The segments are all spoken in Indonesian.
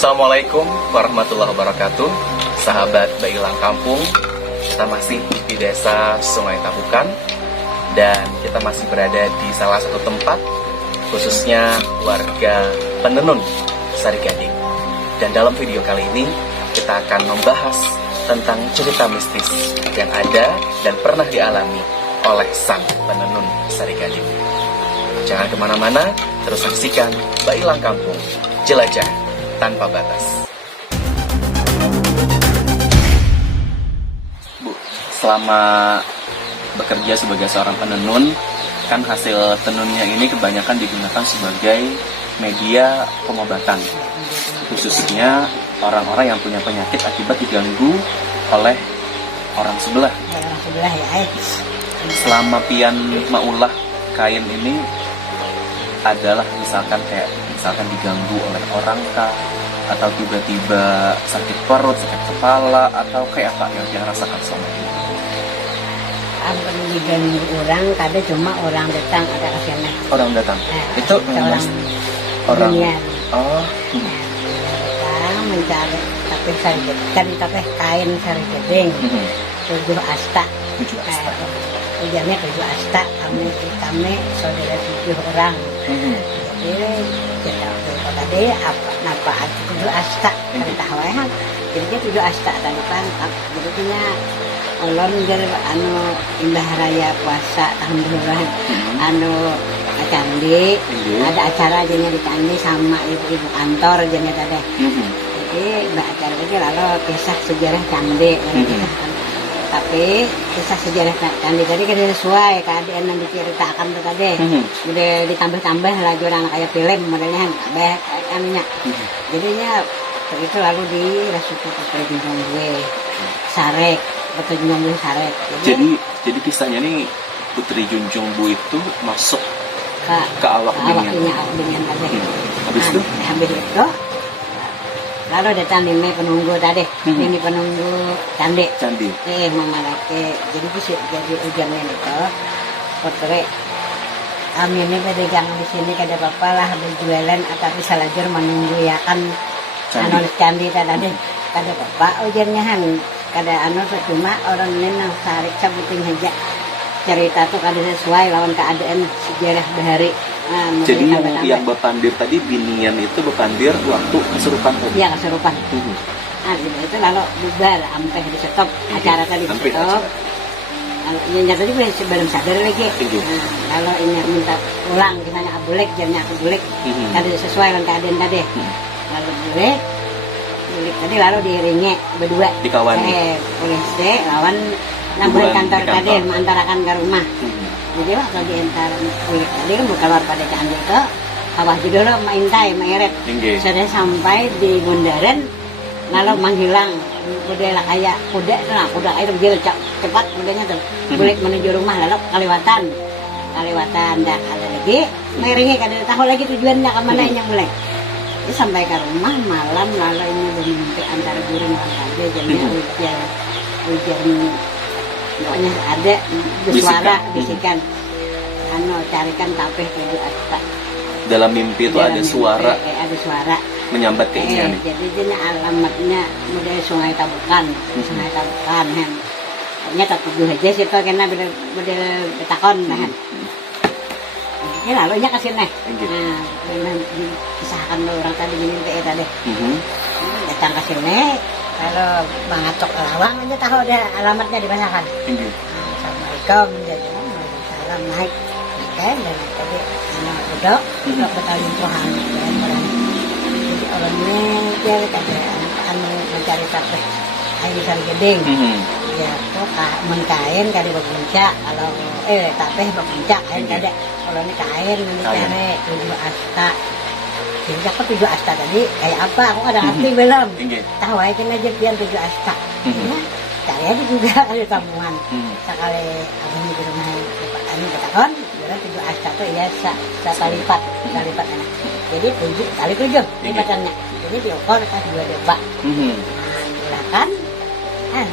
Assalamualaikum warahmatullahi wabarakatuh. Sahabat Bailang Kampung, kita masih di desa Sungai Tabukan dan kita masih berada di salah satu tempat khususnya warga Penenun Sarigading. Dan dalam video kali ini kita akan membahas tentang cerita mistis yang ada dan pernah dialami oleh sang penenun Sarigading. Jangan kemana-mana, terus saksikan Bailang Kampung, jelajah tanpa batas. Bu, selama bekerja sebagai seorang penenun, kan hasil tenunnya ini kebanyakan digunakan sebagai media pengobatan, khususnya orang-orang yang punya penyakit akibat diganggu oleh orang sebelah. Orang sebelah ya. Selama pian maulah kain ini adalah misalkan diganggu oleh orang kah, atau tiba-tiba sakit perut, sakit kepala, atau kayak apa yang rasakan selama ini? Ampun diganggu orang, kadang cuma orang datang ada kesana. Orang datang. Itu orang dunia. Oh. Datang mencari tapi kain Sarigading. 7 asta. 7 asta. Ujarnya 7 asta. Kami saudara 7 orang. Jadi kita tadi apa arti 7 asta? Kan tahu ya. Jadi 7 asta tadi pangkap. Jadi punya ulun ger indah raya puasa tahun depan candi, ada acara aja di candi sama ibu-ibu kantor aja tadi. Jadi acara itu lalu kisah sejarah candi. Tapi kisah sejarah candi tadi kan sesuai keadaan yang diceritakan tuh tadi. Udah ditambah-tambah lagi orang kayak film modelnya anunya. Jadinya itu lalu dirasuki ke junjung gue sarek, betul junjung gue sarek. Jadi kisahnya nih Putri Junjung Bu itu masuk ke awak dingin tadi. Habis itu lalu datang ini penunggu tadi, ini penunggu candi. Memalaki. Jadi ujarnya itu, Putri, kami ini pedagang di sini kada apa-apa lah berjualan, tapi salajur menunggu ya kan candi tadi. Kada apa-apa ujarnya han, kada cuma orang ini nang sarik sabuting aja. Cerita tuh kada sesuai lawan keadaan sejarah bahari. Jadi yang bepandir tadi binian itu bepandir waktu kesurupan. Iya, kesurupan. Itu lalu bubar sampai di stop acara tadi di stop. Yang tadi belum sadar lagi. Kalau ini minta ulang gimana abulek jamnya aku bulek. Kada sesuai dengan keadaan tadi. Lalu bulek tadi lalu diiringi berdua. Dikawani. Polisi lawan nambahin kantor tadi mengantarakan ke rumah. Jadi waktu diantar kulit tadi mau keluar pada candi itu kawah dulu mainret sudah sampai di bundaran lalu menghilang kuda kayak kuda itu dia cepat kudanya tuh boleh menuju rumah lalu kaliwatan dah ada lagi mengiringi kada tahu lagi tujuannya kemana yang boleh ini sampai ke rumah malam lalu ini bermimpi antara burung dan kaja jadi hujan pokoknya ada suara bisikan carikan tapeh 7 asta. Dalam mimpi itu ada suara menyambat keinginan. Jadi ini alamatnya model Sungai Tabukan. Sungai Tabukan kan. Pokoknya tak tujuh aja sih tuh karena model betakon kan. Ini lalu nya kasih nih. Nah, disahkan orang tadi mimpi tadi. Datang ke sini kalau mengatok lawang aja tahu ada alamatnya dibacakan. Assalamualaikum salam naik dan tadi anak udok bertanya Tuhan. Jadi orang ini dia tadi mencari tapeh air Sarigading. Ya tuh mengkain kali berpuncak kalau tapeh berpuncak kain kada kalau ini kain mencari 7 asta. Jadi aku 7 asta tadi kayak apa? Aku ada ngerti belum? Tahu aja aja pian 7 asta. Cari aja juga ada tabungan. Sekali abang di rumah ini betakon, jadi 7 asta tuh ya sekalipat. Jadi 7 kali 7 lipatnya. Jadi diukur kan 2 depa. Julakan,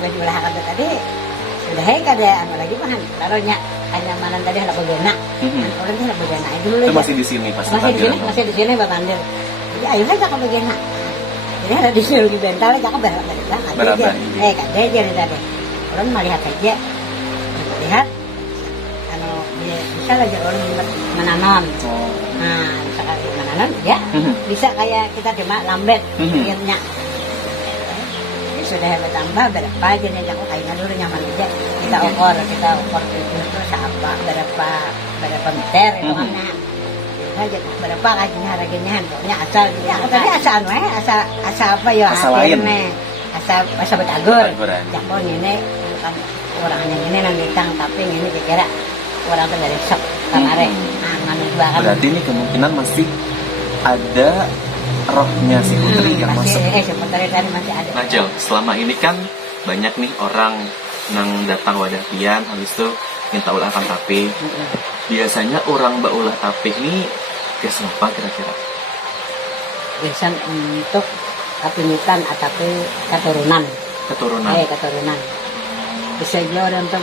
julakan tadi sudah kada lagi bahan. Taruhnya kenyamanan tadi ada bagana. Orang itu ada bagana itu dulu. Masih di sini pas. Masih di sini Pak Pandir. Jadi ayo aja ke bagana. Ini ada disuruh di bental, jangan berapa Berapa? kade aja nih tadi. Orang melihat saja, lihat, kalau dia bisa aja orang menanam. Oh. Nah, sekali menanam, ya bisa kayak kita cuma lambet, akhirnya. Ini sudah bertambah berapa aja nih, jangan kayaknya dulu nyaman aja. Kita ukur itu siapa, berapa meter itu kan. Aja berapa harganya pokoknya asal ya tadi asal asal apa ya Asal lain. asal betagur Betaguran. jakon ini kan orangnya ini nang ditang tapi ini kira orang tuh dari sok kemarin nganu banget. Berarti ini kemungkinan masih ada rohnya si putri yang masih masuk. si putri tadi masih ada. Nah Jel, selama ini kan banyak nih orang nang datang wadah pian, habis itu minta ulah akan tapih. Biasanya orang baulah tapih nih biasa apa kira-kira? Biasa untuk kapinitan atau keturunan. Keturunan. Keturunan. Bisa juga orang tuh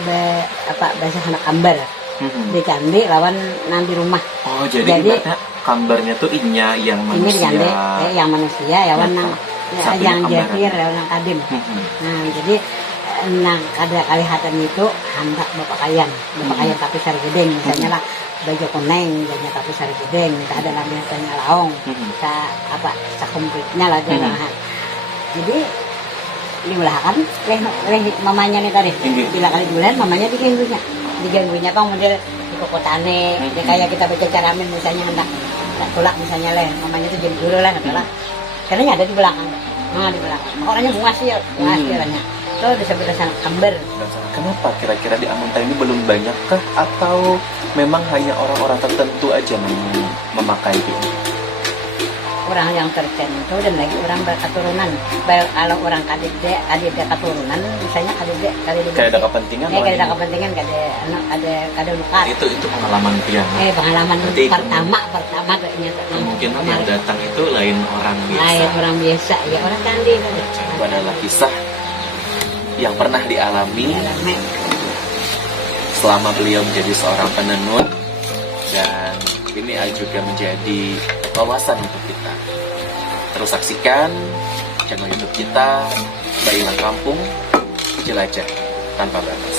bahasa anak ambar. Di candi lawan nanti rumah. Oh jadi ibaratnya gambarnya tuh inya yang manusia. Ini candi yang manusia ya wanang yang jahir ya wanang kadim. Nah jadi nang ada kalihatan itu handak bapak kayan tapi sari gedeng misalnya lah baju kuning banyak tapi sari gedeng minta ada lah biasanya laong apa sakomplitnya lah jangan. Jadi dibelahkan leh mamanya nih tadi bila kali bulan mamanya diganggunya apa model di kokotane kayak kita baca caramin misalnya hendak tulak misalnya leh mamanya tuh jadi dulu lah adalah karena ada di belakang. Nah di belakang orangnya bungas ya orangnya itu disebut dasar amber. Kenapa kira-kira di Amuntai ini belum banyak kah atau memang hanya orang-orang tertentu aja memakai ini? Orang yang tertentu dan lagi orang berketurunan. Kalau orang kadide keturunan, misalnya kadide kayak ada kepentingan. Kayak ada kepentingan, ada lukat. Itu pengalaman pian. Pengalaman berarti pertama kayaknya. Kemungkinan yang datang itu lain orang biasa. Lain orang biasa, ya orang candi. Itu adalah kisah yang pernah dialami selama beliau menjadi seorang penenun, dan ini juga menjadi wawasan untuk kita. Terus saksikan channel YouTube kita, Bayilah Kampung, Jelajah Tanpa Batas.